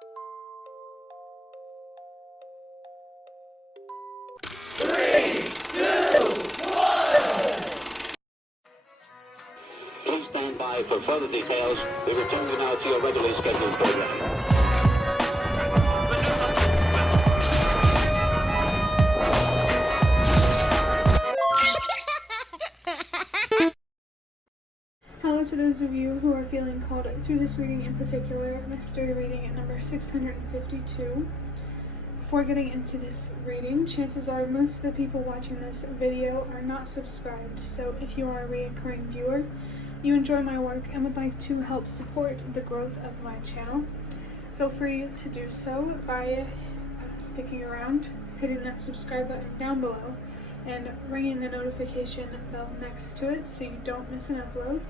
Please stand by for further details. We return you now to your regularly scheduled program. Hello to those of you who are feeling called to this reading, in particular, mystery reading at number 652. Before getting into this reading, chances are most of the people watching this video are not subscribed, so if you are a recurring viewer, you enjoy my work and would like to help support the growth of my channel, feel free to do so by sticking around, hitting that subscribe button down below, and ringing the notification bell next to it so you don't miss an upload.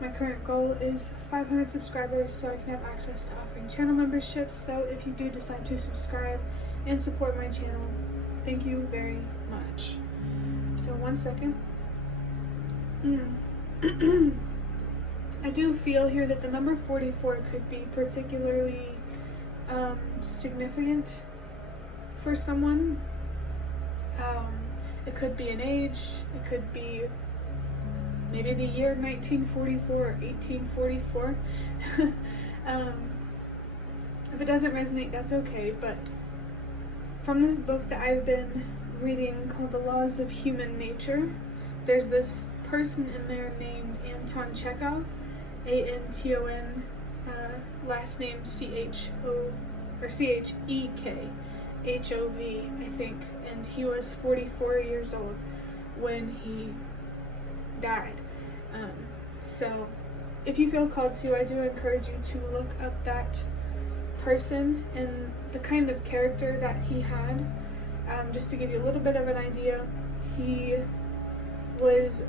My current goal is 500 subscribers so I can have access to offering channel memberships, so if you do decide to subscribe and support my channel, thank you very much. So 1 second. I do feel here that the number 44 could be particularly significant for someone. It could be an age, it could be maybe the year 1944 or 1844. If it doesn't resonate, that's okay, but from this book that I've been reading called The Laws of Human Nature, there's this person in there named Anton Chekhov, A-N-T-O-N, last name C-H-O, or C-H-E-K-H-O-V, I think, and he was 44 years old when he died. So if you feel called to, I do encourage you to look up that person and the kind of character that he had. Just to give you a little bit of an idea, he was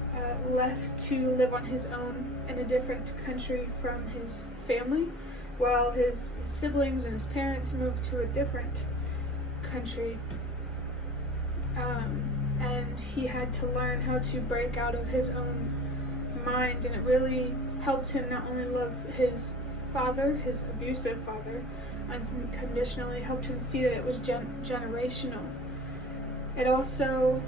left to live on his own in a different country from his family, while his siblings and his parents moved to a different country. And he had to learn how to break out of his own mind, and it really helped him not only love his father, his abusive father, unconditionally, helped him see that it was generational. It also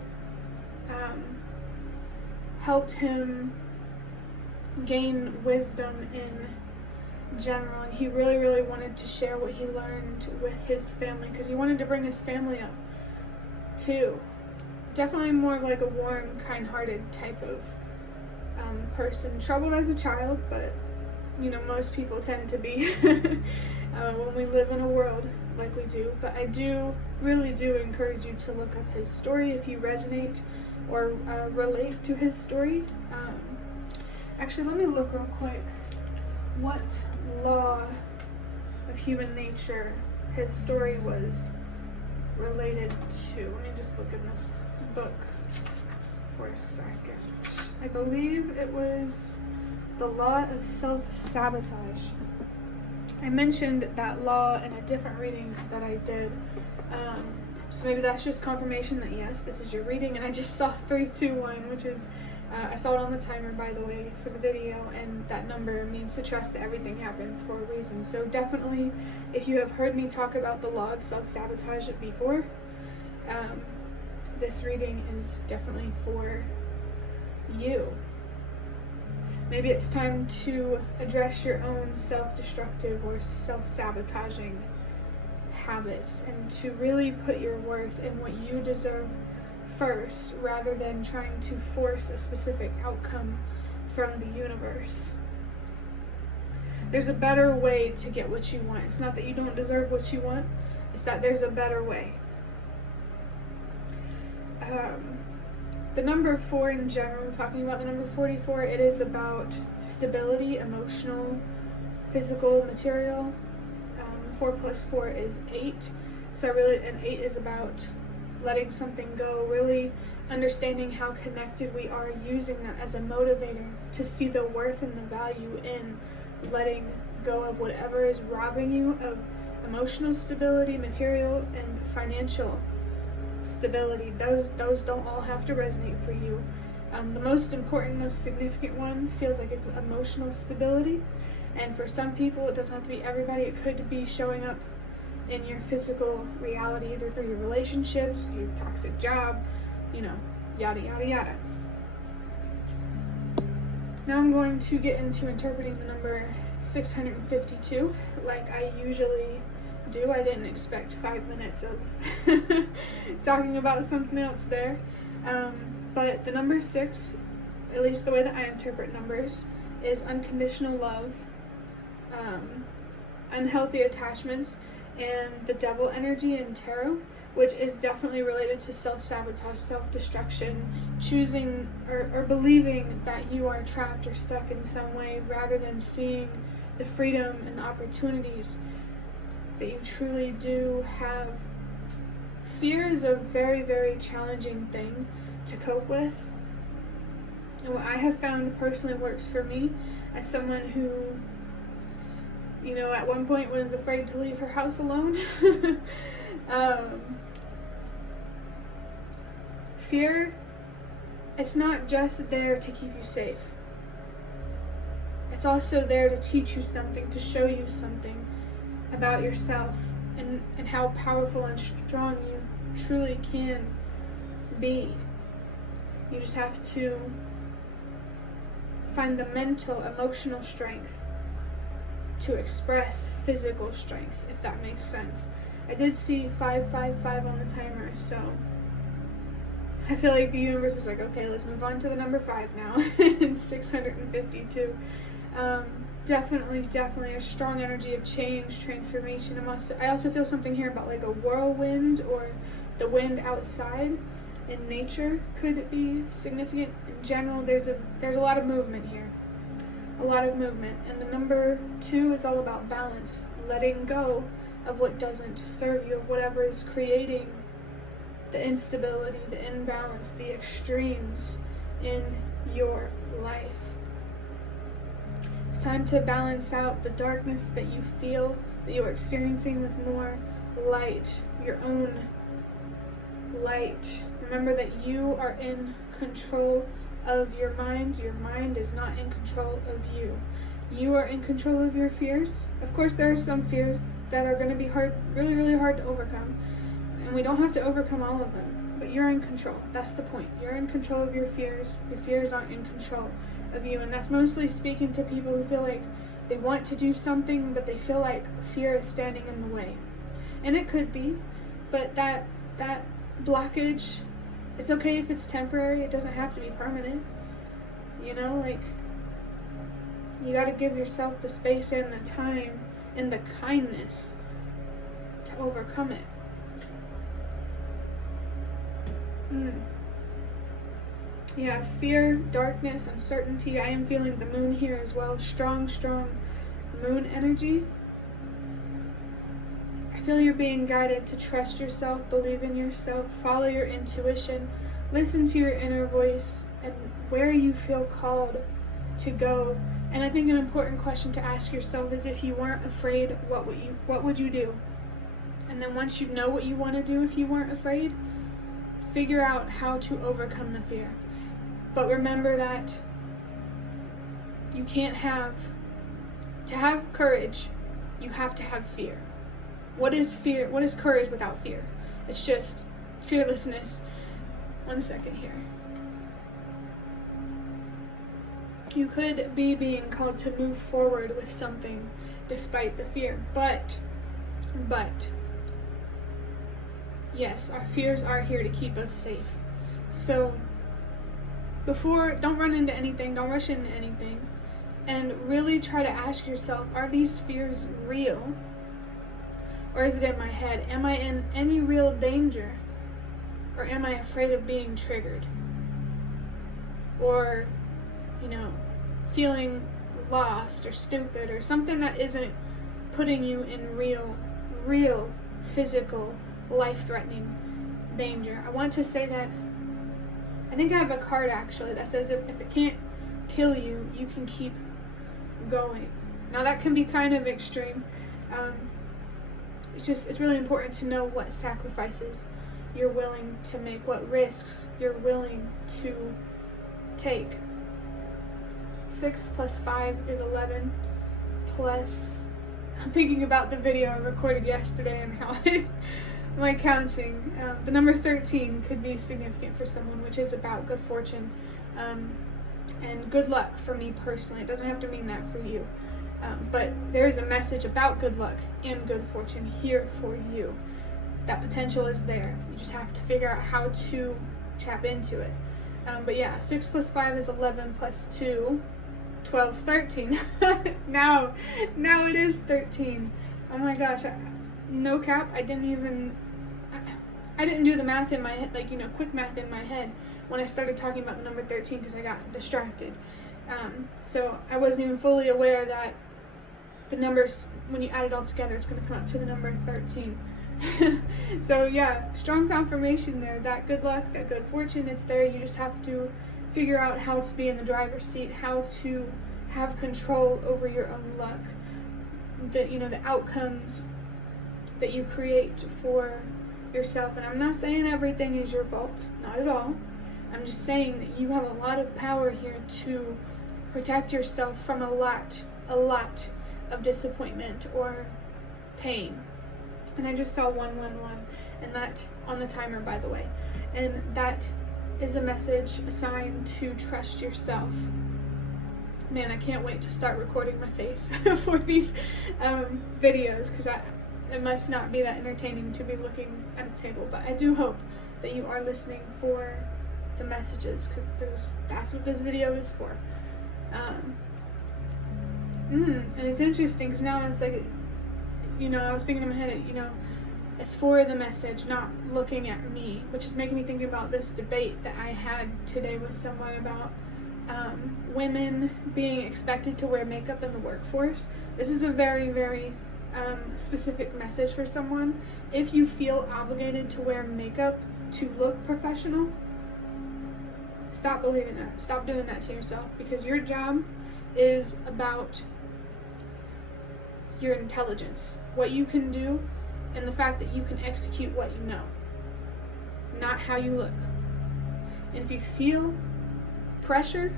helped him gain wisdom in general, and he really wanted to share what he learned with his family, because he wanted to bring his family up too. Definitely more of like a warm, kind-hearted type of person. Troubled as a child, but you know, most people tend to be when we live in a world like we do. But I really do encourage you to look up his story if you resonate or relate to his story. Actually, let me look real quick what law of human nature his story was related to. Let me just look in this book for a second. I believe it was the law of self-sabotage. I mentioned that law in a different reading that I did, so maybe that's just confirmation that yes, this is your reading. And I just saw 321, which is I saw it on the timer, by the way, for the video, and that number means to trust that everything happens for a reason. So definitely, if you have heard me talk about the law of self-sabotage before, this reading is definitely for you. Maybe it's time to address your own self-destructive or self-sabotaging habits, and to really put your worth in what you deserve first, rather than trying to force a specific outcome from the universe. There's a better way to get what you want. It's not that you don't deserve what you want, it's that there's a better way. The number 4 in general, talking about the number 44, it is about stability, emotional, physical, material. 4 plus 4 is 8. So and 8 is about letting something go, really understanding how connected we are, using that as a motivator to see the worth and the value in letting go of whatever is robbing you of emotional stability, material, and financial stability. Those don't all have to resonate for you. The most important, most significant one feels like it's emotional stability. And for some people, it doesn't have to be everybody. It could be showing up in your physical reality, either through your relationships, your toxic job, yada, yada, yada. Now I'm going to get into interpreting the number 652 like I usually do. I didn't expect 5 minutes of talking about something else there. But the number 6, at least the way that I interpret numbers, is unconditional love, unhealthy attachments, and the devil energy in tarot, which is definitely related to self-sabotage, self-destruction, choosing or believing that you are trapped or stuck in some way rather than seeing the freedom and opportunities that you truly do have. Fear is a very, very challenging thing to cope with. And what I have found personally works for me, as someone who, at one point was afraid to leave her house alone. Fear, it's not just there to keep you safe. It's also there to teach you something, to show you something about yourself and how powerful and strong you truly can be. You just have to find the mental, emotional strength to express physical strength, if that makes sense. I did see 555 on the timer, so I feel like the universe is like, okay, let's move on to the number 5 now. In 652. Definitely a strong energy of change, transformation. I also feel something here about like a whirlwind, or the wind outside in nature could be significant. In general, there's a lot of movement here. A lot of movement. And the number 2 is all about balance, letting go of what doesn't serve you, of whatever is creating the instability, the imbalance, the extremes in your life. It's time to balance out the darkness that you feel, that you are experiencing, with more light, your own light. Remember that you are in control of your mind. Your mind is not in control of you. You are in control of your fears. Of course, there are some fears that are going to be hard, really, really hard to overcome. And we don't have to overcome all of them, but you're in control. That's the point. You're in control of your fears. Your fears aren't in control of you. And that's mostly speaking to people who feel like they want to do something, but they feel like fear is standing in the way. And it could be, but that blockage, it's okay if it's temporary. It doesn't have to be permanent. You got to give yourself the space and the time and the kindness to overcome it. Yeah, fear, darkness, uncertainty. I am feeling the moon here as well. Strong moon energy. I feel you're being guided to trust yourself, believe in yourself, follow your intuition, listen to your inner voice and where you feel called to go. And I think an important question to ask yourself is, if you weren't afraid, what would you do? And then once you know what you want to do, if you weren't afraid, figure out how to overcome the fear. But remember that you can't to have courage, you have to have fear. What is fear? What is courage without fear? It's just fearlessness. 1 second here. You could be being called to move forward with something despite the fear, but yes, our fears are here to keep us safe. So don't run into anything, don't rush into anything, and really try to ask yourself, are these fears real? Or is it in my head? Am I in any real danger? Or am I afraid of being triggered? Or, feeling lost or stupid, or something that isn't putting you in real physical, life-threatening danger. I want to say that I think I have a card actually that says if it can't kill you, you can keep going. Now that can be kind of extreme. It's really important to know what sacrifices you're willing to make, what risks you're willing to take 6 plus 5 is 11 plus, I'm thinking about the video I recorded yesterday and how my counting. The number 13 could be significant for someone, which is about good fortune and good luck for me personally. It doesn't have to mean that for you. But there is a message about good luck and good fortune here for you. That potential is there. You just have to figure out how to tap into it. But yeah, 6 plus 5 is 11 plus 2, 12, 13. now it is 13. Oh my gosh, no cap, I didn't do the math in my head, like, quick math in my head when I started talking about the number 13 because I got distracted. So I wasn't even fully aware that the numbers, when you add it all together, it's going to come up to the number 13. So yeah, strong confirmation there. That good luck, that good fortune, it's there. You just have to figure out how to be in the driver's seat, how to have control over your own luck. The outcomes that you create for yourself. And I'm not saying everything is your fault, not at all. I'm just saying that you have a lot of power here to protect yourself from a lot of disappointment or pain. And I just saw 111, and that on the timer, by the way. And that is a message, a sign to trust yourself. Man, I can't wait to start recording my face for these videos, because it must not be that entertaining to be looking at a table. But I do hope that you are listening for the messages, because that's what this video is for. And it's interesting because now it's like, I was thinking in my head, it's for the message, not looking at me, which is making me think about this debate that I had today with someone about women being expected to wear makeup in the workforce. This is a very, very specific message for someone. If you feel obligated to wear makeup to look professional, stop believing that. Stop doing that to yourself, because your job is about your intelligence, what you can do, and the fact that you can execute what you know, not how you look. And if you feel pressure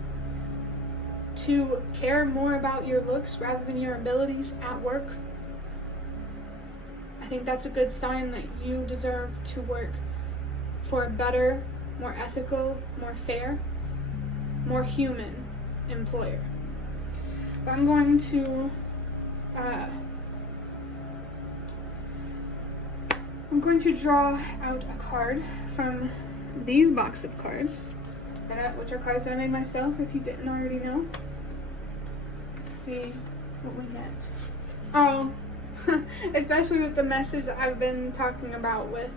to care more about your looks rather than your abilities at work, I think that's a good sign that you deserve to work for a better, more ethical, more fair, more human employer. But I'm going to draw out a card from these box of cards, which are cards that I made myself, if you didn't already know. Let's see what we get. Oh, especially with the message that I've been talking about with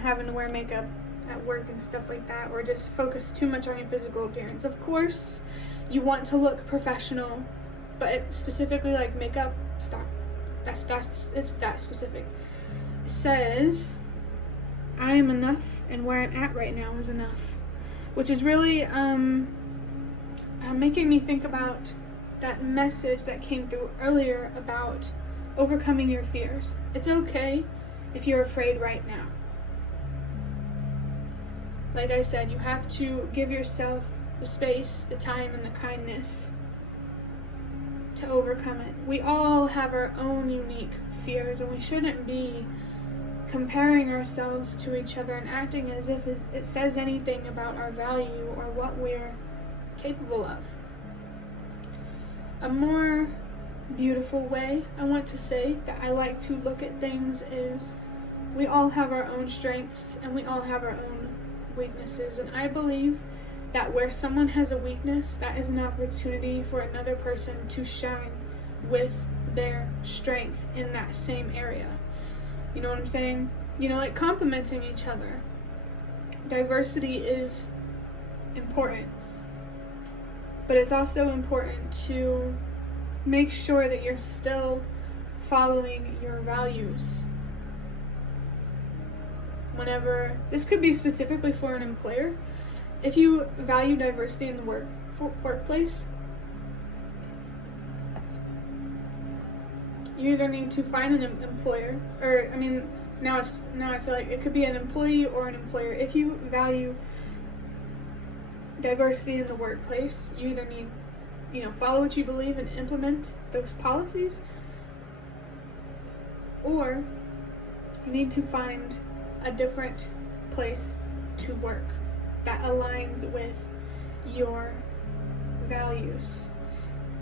having to wear makeup at work and stuff like that, or just focus too much on your physical appearance. Of course, you want to look professional, but specifically like makeup, stop. It's that specific. It says, I am enough, and where I'm at right now is enough, which is really making me think about that message that came through earlier about overcoming your fears. It's okay if you're afraid right now. Like I said, you have to give yourself the space, the time, and the kindness to overcome it. We all have our own unique fears, and we shouldn't be comparing ourselves to each other and acting as if it says anything about our value or what we're capable of. A more beautiful way I want to say that I like to look at things is we all have our own strengths and we all have our own weaknesses, and I believe that where someone has a weakness, that is an opportunity for another person to shine with their strength in that same area. You know what I'm saying? Like complimenting each other. Diversity is important, but it's also important to make sure that you're still following your values. Whenever, this could be specifically for an employer, if you value diversity in the workplace, you either need to find an employer, or now I feel like it could be an employee or an employer. If you value diversity in the workplace. You either need, follow what you believe and implement those policies, or you need to find a different place to work that aligns with your values.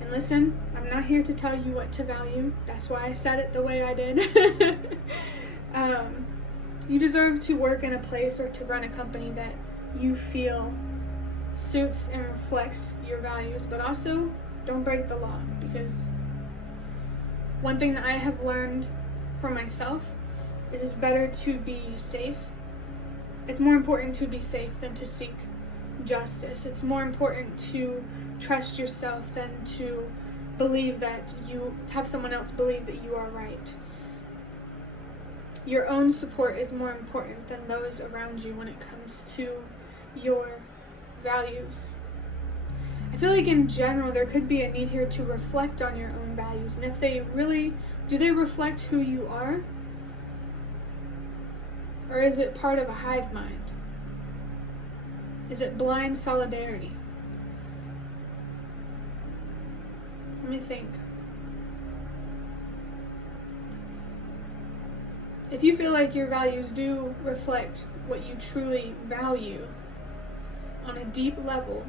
And listen, I'm not here to tell you what to value. That's why I said it the way I did. You deserve to work in a place or to run a company that you feel suits and reflects your values, but also don't break the law, because one thing that I have learned for myself is it's better to be safe. It's more important to be safe than to seek justice. It's more important to trust yourself than to believe that you have someone else believe that you are right. Your own support is more important than those around you when it comes to your values. I feel like in general there could be a need here to reflect on your own values, and if they really, do they reflect who you are? Or is it part of a hive mind? Is it blind solidarity? Let me think. If you feel like your values do reflect what you truly value on a deep level,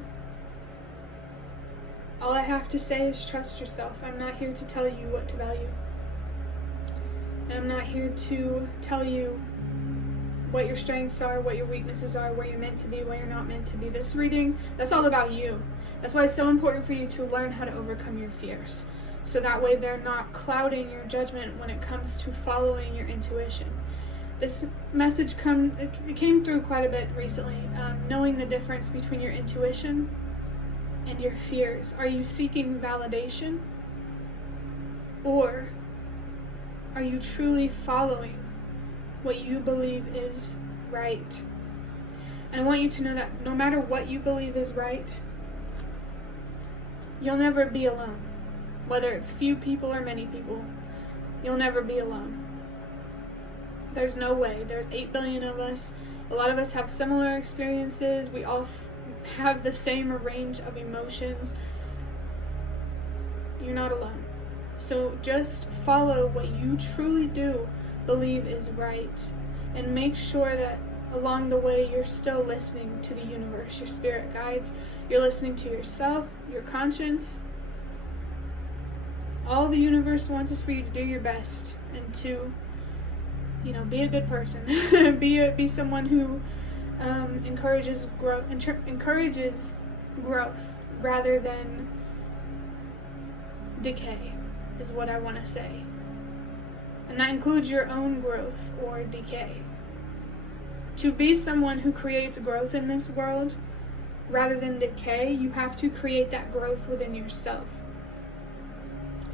all I have to say is trust yourself. I'm not here to tell you what to value. And I'm not here to tell you what your strengths are, what your weaknesses are, where you're meant to be, where you're not meant to be. This reading, that's all about you. That's why it's so important for you to learn how to overcome your fears, so that way they're not clouding your judgment when it comes to following your intuition. This message it came through quite a bit recently, knowing the difference between your intuition and your fears. Are you seeking validation, or are you truly following what you believe is right? And I want you to know that no matter what you believe is right, you'll never be alone. Whether it's few people or many people, you'll never be alone. There's no way. There's 8 billion of us. A lot of us have similar experiences. We all have the same range of emotions. You're not alone. So just follow what you truly do believe is right, and make sure that along the way you're still listening to the universe, your spirit guides. You're listening to yourself, your conscience. All the universe wants is for you to do your best and to, be a good person. be someone who encourages growth rather than decay, is what I want to say. And that includes your own growth or decay. To be someone who creates growth in this world rather than decay, you have to create that growth within yourself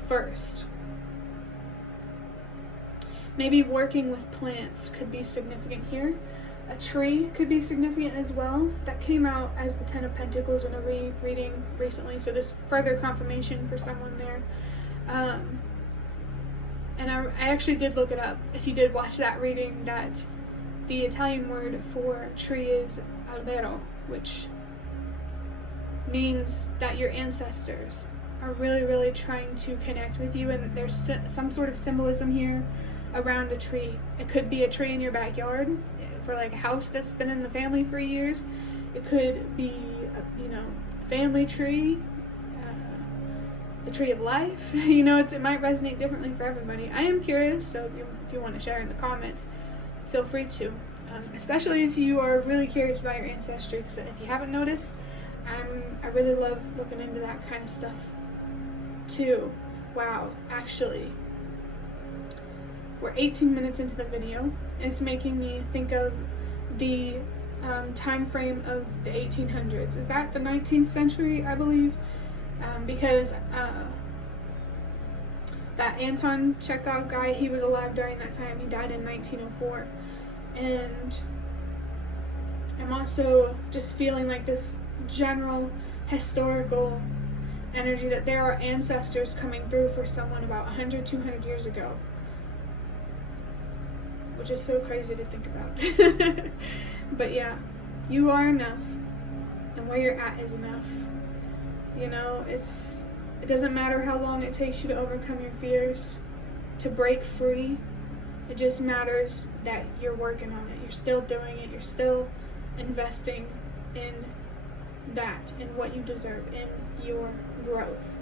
first. Maybe working with plants could be significant here. A tree could be significant as well. That came out as the 10 of Pentacles in a reading recently, so there's further confirmation for someone there. And I actually did look it up. If you did watch that reading, that the Italian word for tree is albero, which means that your ancestors are really, really trying to connect with you, and there's some sort of symbolism here around a tree. It could be a tree in your backyard for like a house that's been in the family for years. It could be a family tree, the tree of life. It might resonate differently for everybody. I am curious, so if you want to share in the comments, feel free to, especially if you are really curious about your ancestry, because if you haven't noticed, I really love looking into that kind of stuff too. Wow, actually, we're 18 minutes into the video, and it's making me think of the time frame of the 1800s. Is that the 19th century, I believe? Because that Anton Chekhov guy, he was alive during that time. He died in 1904. And I'm also just feeling like this general historical energy that there are ancestors coming through for someone about 100, 200 years ago. Which is so crazy to think about. But yeah, you are enough. and where you're at is enough. You know, it doesn't matter how long it takes you to overcome your fears, to break free. It just matters that you're working on it. You're still doing it. You're still investing in that, in what you deserve, in your growth.